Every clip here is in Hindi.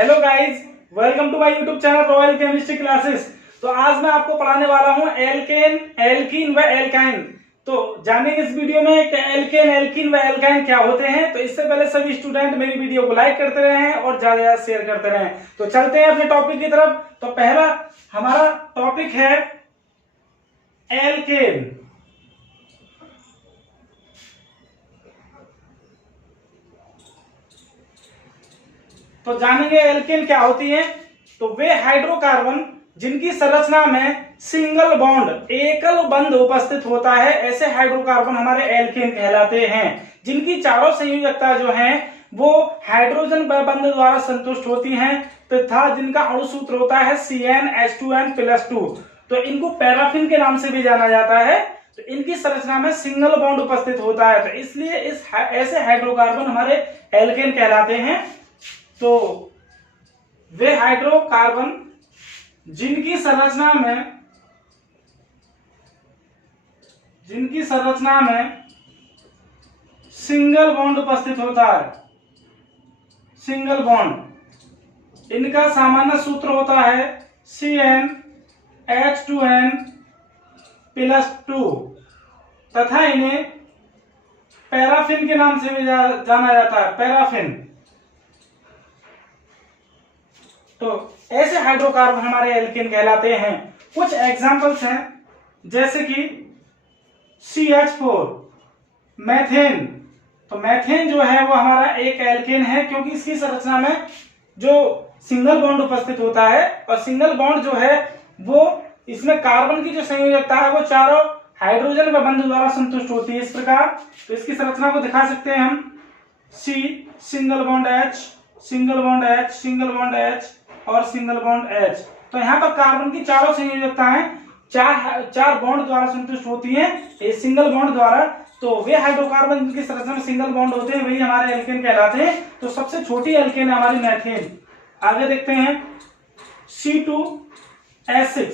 Hello guys, welcome to my YouTube channel royal chemistry classes. तो आज मैं आपको पढ़ाने वाला हूं एल्केन, एल्कीन व एल्काइन। तो जानेंगे इस वीडियो में कि एल्केन, एल्कीन व एल्काइन क्या होते हैं। तो इससे पहले सभी स्टूडेंट मेरी वीडियो को लाइक करते रहें और ज्यादा ज्यादा शेयर करते रहें। तो चलते हैं अपने टॉपिक की तरफ। तो पहला हमारा टॉपिक है एल्केन। तो जानेंगे एल्केन क्या होती है। तो वे हाइड्रोकार्बन जिनकी संरचना में सिंगल बॉन्ड, एकल बंध उपस्थित होता है, ऐसे हाइड्रोकार्बन हमारे एल्केन कहलाते हैं। जिनकी चारों संयोजकता जो है वो हाइड्रोजन बंध द्वारा संतुष्ट होती हैं तथा जिनका अणु सूत्र होता है CnH2n+2। तो इनको पैराफिन के नाम से भी जाना जाता है। तो इनकी संरचना में सिंगल बॉन्ड उपस्थित होता है, तो इसलिए ऐसे हाइड्रोकार्बन हमारे एल्केन कहलाते हैं। तो वे हाइड्रोकार्बन जिनकी संरचना में सिंगल बॉन्ड उपस्थित होता है, सिंगल बॉन्ड, इनका सामान्य सूत्र होता है CnH2n+2 तथा इन्हें पैराफिन के नाम से भी जाना जाता है, पैराफिन। तो ऐसे हाइड्रोकार्बन हमारे एल्केन कहलाते हैं। कुछ एग्जांपल्स हैं जैसे कि CH4, मेथेन। तो मेथेन जो है वो हमारा एक एल्केन है क्योंकि इसकी संरचना में जो सिंगल बॉन्ड उपस्थित होता है और सिंगल बॉन्ड जो है वो इसमें कार्बन की जो संयोजकता है वो चारों हाइड्रोजन व बंध द्वारा संतुष्ट होती है इस प्रकार। तो इसकी संरचना को दिखा सकते हैं हम C, single bond H, single bond H, single bond H और सिंगल बॉन्ड H। तो यहाँ पर कार्बन की चारों संयोजकताएं चार बॉन्ड द्वारा संतुष्ट होती हैं, ये सिंगल बॉन्ड द्वारा। तो वे हाइड्रोकार्बन जिनकी संरचना में सिंगल बॉन्ड होते हैं वही हमारे एल्केन कहलाते हैं। तो सबसे छोटी एल्केन है हमारी मेथेन। आगे देखते हैं C2H6,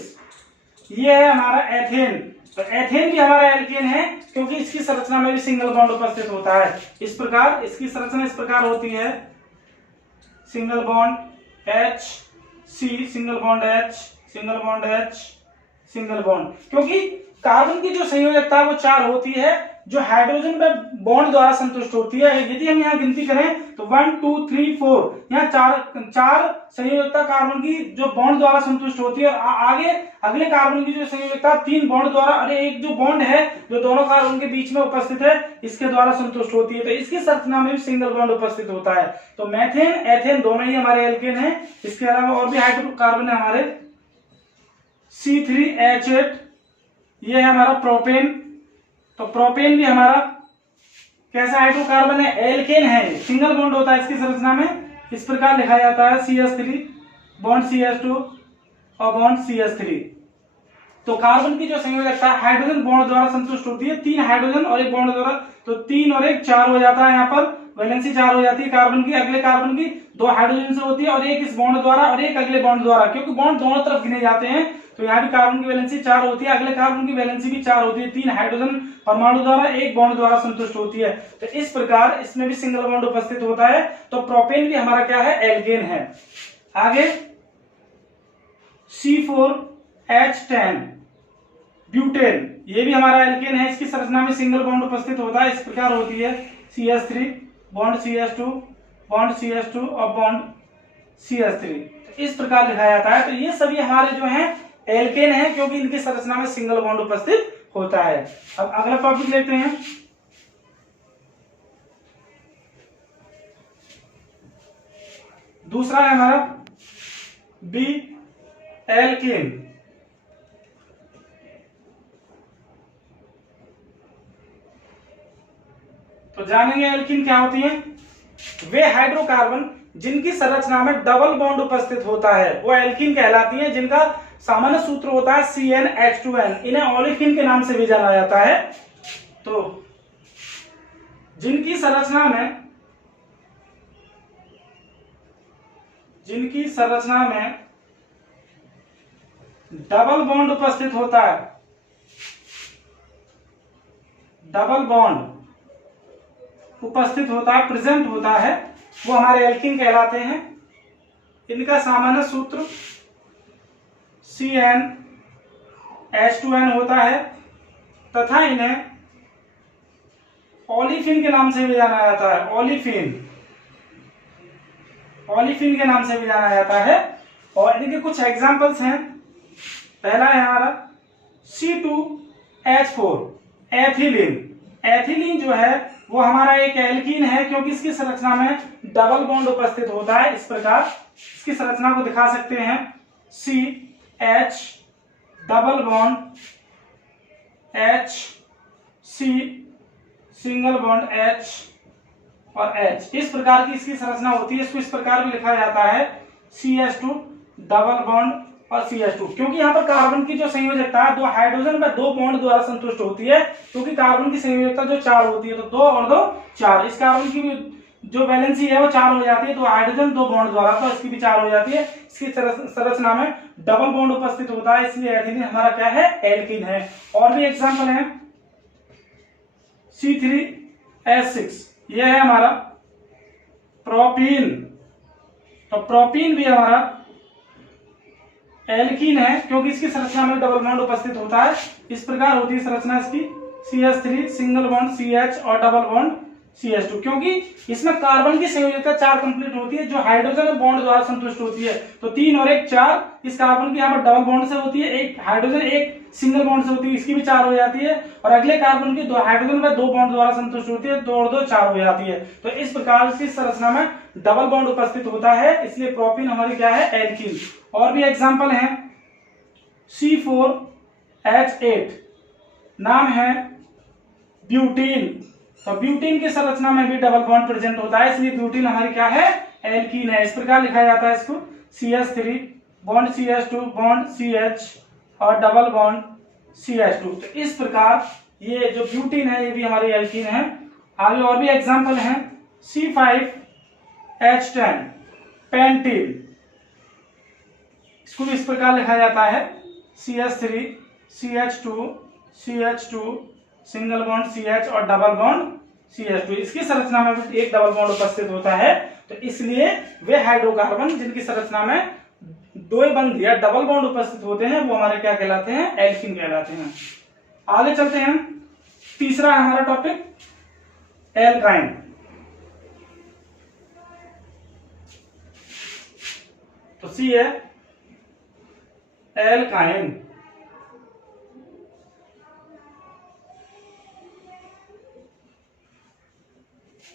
ये है हमारा एथेन। तो एथेन भी हमारा एल्केन है क्योंकि इसकी संरचना में भी सिंगल बॉन्ड उपस्थित होता है। इस प्रकार इसकी संरचना इस प्रकार होती है, single bond H, C, single bond H, single bond H, single bond. क्योंकि कार्बन की जो संयोजकता वो चार होती है जो हाइड्रोजन में बॉन्ड द्वारा संतुष्ट होती है। यदि हम यहाँ गिनती करें तो 1 2 3 4 यहाँ चार संयोजकता कार्बन की जो बॉन्ड द्वारा संतुष्ट होती है। और आगे अगले कार्बन की जो संयोजकता 3 बॉन्ड द्वारा, अरे एक जो बॉन्ड है जो दोनों कार्बन के बीच में उपस्थित है इसके द्वारा संतुष्ट होती है। तो इसकी संरचना में भी सिंगल बॉन्ड उपस्थित होता है। तो मेथेन, एथेन दोनों ही हमारे एल्केन है। इसके अलावा और भी हाइड्रोकार्बन है हमारे C3H8, ये है हमारा प्रोपेन। तो प्रोपेन भी हमारा कैसा हाइड्रोकार्बन है, एल्केन है, सिंगल बॉन्ड होता है इसकी संरचना में। इस प्रकार लिखा जाता है CH3 बॉन्ड CH2 और बॉन्ड CH3। तो कार्बन की जो संयोजकता हाइड्रोजन बॉन्ड द्वारा संतुष्ट होती है, 3 हाइड्रोजन और एक बॉन्ड द्वारा, तो 3 और 1 4 हो जाता है। यहाँ पर वैलेंसी 4 हो जाती है कार्बन की। अगले कार्बन की 2 हाइड्रोजन से होती है और एक इस बॉन्ड द्वारा और एक अगले बॉन्ड द्वारा, क्योंकि बॉन्ड दोनों तरफ गिने जाते हैं। तो यहाँ भी कार्बन की वैलेंसी 4 होती है, अगले कार्बन की वैलेंसी भी 4 होती है। 3 हाइड्रोजन परमाणु द्वारा, एक बॉन्ड द्वारा संतुष्ट होती है। तो इस प्रकार इसमें भी सिंगल बॉन्ड उपस्थित होता है। तो प्रोपेन भी हमारा क्या है, एल्केन है। आगे C4H10, ब्यूटेन, ये भी हमारा एल्केन है। इसकी संरचना में सिंगल बॉन्ड उपस्थित होता है। इस प्रकार होती है CH3 bond CH2 bond CH2 और बॉन्ड CH3। इस प्रकार लिखा जाता है। तो ये सभी हमारे जो हैं एल्केन हैं क्योंकि इनकी संरचना में सिंगल बॉन्ड उपस्थित होता है। अब अगला टॉपिक लेते हैं। दूसरा है हमारा बी एल्केन। तो जानेंगे एल्कीन क्या होती है। वे हाइड्रोकार्बन जिनकी संरचना में डबल बॉन्ड उपस्थित होता है वो एल्कीन कहलाती है, जिनका सामान्य सूत्र होता है CnH2n। इन्हें ओलेफिन के नाम से भी जाना जाता है। तो जिनकी संरचना में डबल बॉन्ड उपस्थित होता है, डबल बॉन्ड उपस्थित होता है, प्रेजेंट होता है, वो हमारे एल्कीन कहलाते हैं। इनका सामान्य सूत्र CnH2n होता है तथा इन्हें ओलिफिन के नाम से भी जाना जाता है। ओलिफिन के नाम से भी जाना जाता है। और इनके कुछ एग्जांपल्स हैं। पहला है हमारा C2H4 एथिलीन। एथिलीन जो है वो हमारा एक एल्कीन है क्योंकि इसकी संरचना में डबल बॉन्ड उपस्थित होता है। इस प्रकार इसकी संरचना को दिखा सकते हैं। CH double bond H, C single bond H और H, इस प्रकार की इसकी संरचना होती है। इसको इस प्रकार भी लिखा जाता है CH2 डबल बॉन्ड और CH2, क्योंकि यहाँ पर कार्बन की जो संयोजकता है 2 हाइड्रोजन व 2 बॉन्ड द्वारा संतुष्ट होती है, क्योंकि कार्बन की संयोजकता जो 4 होती है, तो 2 और 2 4। इस कार्बन की जो वैलेंसी है वो 4 हो जाती है, 2 हाइड्रोजन 2 बॉन्ड द्वारा, तो इसकी भी 4 हो जाती है। इसकी संरचना में डबल बॉन्ड उपस्थित होता है, इसलिए एथिलीन हमारा क्या है, एल्कीन है। और भी एग्जाम्पल है C3H6, यह है हमारा प्रोपीन। तो प्रोपीन भी हमारा एल्कीन है क्योंकि इसकी संरचना में डबल बॉन्ड उपस्थित होता है। इस प्रकार होती है संरचना इसकी CH3 सिंगल बॉन्ड CH और डबल बॉन्ड CH2, क्योंकि इसमें कार्बन की संयोजकता 4 कंप्लीट होती है जो हाइड्रोजन बॉन्ड द्वारा संतुष्ट होती है। तो 3 और 1 4 इस कार्बन की यहाँ पर डबल बॉन्ड से होती है, 1 हाइड्रोजन 1 सिंगल बॉन्ड से होती है, इसकी भी 4 हो जाती है। और अगले कार्बन की 2 हाइड्रोजन व 2 बॉन्ड द्वारा संतुष्ट होती है, 2 और 2 4 हो जाती है। तो इस प्रकार से संरचना में डबल बॉन्ड उपस्थित होता है, इसलिए प्रोपीन हमारी क्या है, एल्कीन। और भी एग्जाम्पल है C4H8, नाम है ब्यूटीन। तो ब्यूटीन की संरचना में भी डबल बॉन्ड प्रेजेंट होता है, इसलिए ब्यूटीन हमारी क्या है, एल्कीन है। इस प्रकार लिखा जाता है इसको CH3 bond CH2 bond CH और डबल बॉन्ड CH2। तो इस प्रकार ये जो ब्यूटीन है ये भी हमारी एल्कीन है। आगे और भी एग्जांपल हैं C5H10 पेंटीन, इसको भी इस प्रकार लिखा जाता है CH3 CH2 CH2 single bond CH और डबल बॉन्ड CH2। इसकी संरचना में भी एक डबल बॉन्ड उपस्थित होता है, तो इसलिए वे हाइड्रोकार्बन जिनकी संरचना में 2 बंध या डबल बॉन्ड उपस्थित होते हैं वो हमारे क्या कहलाते हैं, एल्कीन कहलाते हैं। आगे चलते हैं। तीसरा है हमारा टॉपिक एल्काइन। तो C है एल्काइन।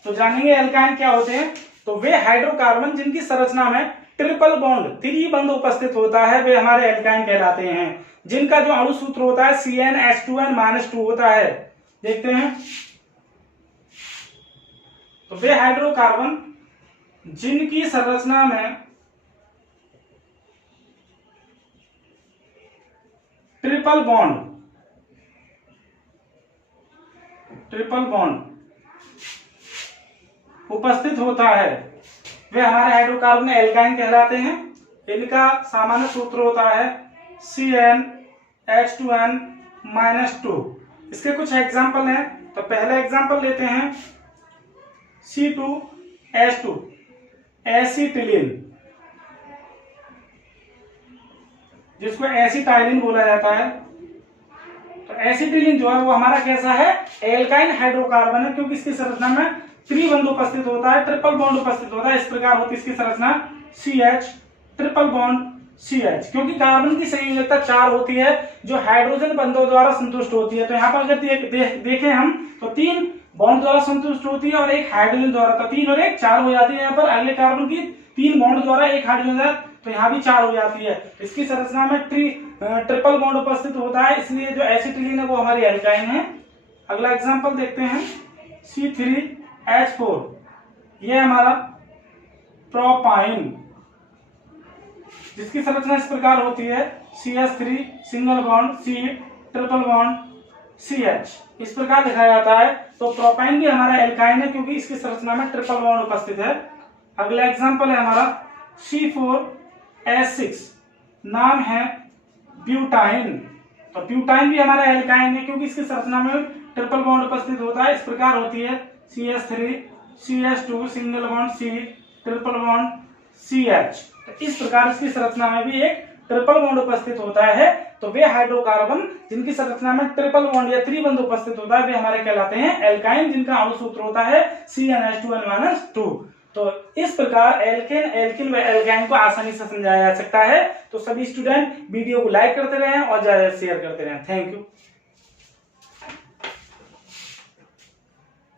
तो जानेंगे एल्काइन क्या होते हैं। तो वे हाइड्रोकार्बन जिनकी संरचना में ट्रिपल बॉन्ड 3 बंध उपस्थित होता है वे हमारे एल्काइन कहलाते हैं, जिनका जो अणु सूत्र होता है CnH2n-2 होता है। देखते हैं। तो वे हाइड्रोकार्बन जिनकी संरचना में ट्रिपल बॉन्ड उपस्थित होता है वे हमारे हाइड्रोकार्बन एल्काइन कहलाते हैं। इनका सामान्य सूत्र होता है CnH2n-2। इसके कुछ एग्जाम्पल हैं। तो पहला एग्जाम्पल लेते हैं C2H2 एसिटिलीन, जिसको एसिटाइलिन बोला जाता है। तो एसिटिलीन जो है वो हमारा कैसा है, एल्काइन हाइड्रोकार्बन है, क्योंकि इसकी संरचना में त्रिबंध उपस्थित होता है, ट्रिपल बॉन्ड उपस्थित होता है। इस प्रकार होती है इसकी संरचना CH ट्रिपल बॉन्ड CH, क्योंकि कार्बन की संयोजकता 4 होती है जो हाइड्रोजन बंधों द्वारा संतुष्ट होती है। तो यहाँ पर अगर देखें हम तो 3 बॉन्ड द्वारा संतुष्ट होती है और 1 हाइड्रोजन द्वारा, तो 3 और 1 4 हो जाती है। यहाँ पर अगले कार्बन की 3 बॉन्ड द्वारा 1 हाइड्रोजन द्वारा, तो यहाँ भी 4 हो जाती है। इसकी संरचना में ट्रिपल बॉन्ड उपस्थित होता है, इसलिए जो एसिटिलीन है वो हमारी एल्काइन है। अगला एग्जाम्पल देखते हैं C3H4, ये हमारा प्रोपाइन, जिसकी संरचना इस प्रकार होती है CH3 single bond C triple bond CH, इस प्रकार लिखा जाता है। तो प्रोपाइन भी हमारा एल्काइन है क्योंकि इसकी संरचना में ट्रिपल बॉन्ड उपस्थित है। अगला एग्जांपल है हमारा C4H6, नाम है ब्यूटाइन। तो ब्यूटाइन भी हमारा एल्काइन है क्योंकि इसकी संरचना में ट्रिपल बॉन्ड उपस्थित होता है। इस प्रकार होती है CH3 CH2 single bond C triple bond CH। तो इस प्रकार इसकी संरचना में भी एक ट्रिपल बॉन्ड उपस्थित होता है। तो वे हाइड्रोकार्बन जिनकी संरचना में ट्रिपल बॉन्ड या त्रिबंध उपस्थित होता है वे हमारे कहलाते हैं एल्काइन, जिनका अणु सूत्र होता है CnH2n-2। तो इस प्रकार एल्केन, एल्किन व एल्काइन को आसानी से समझाया जा सकता है। तो सभी स्टूडेंट वीडियो को लाइक करते रहें और ज्यादा शेयर करते रहें। Thank you.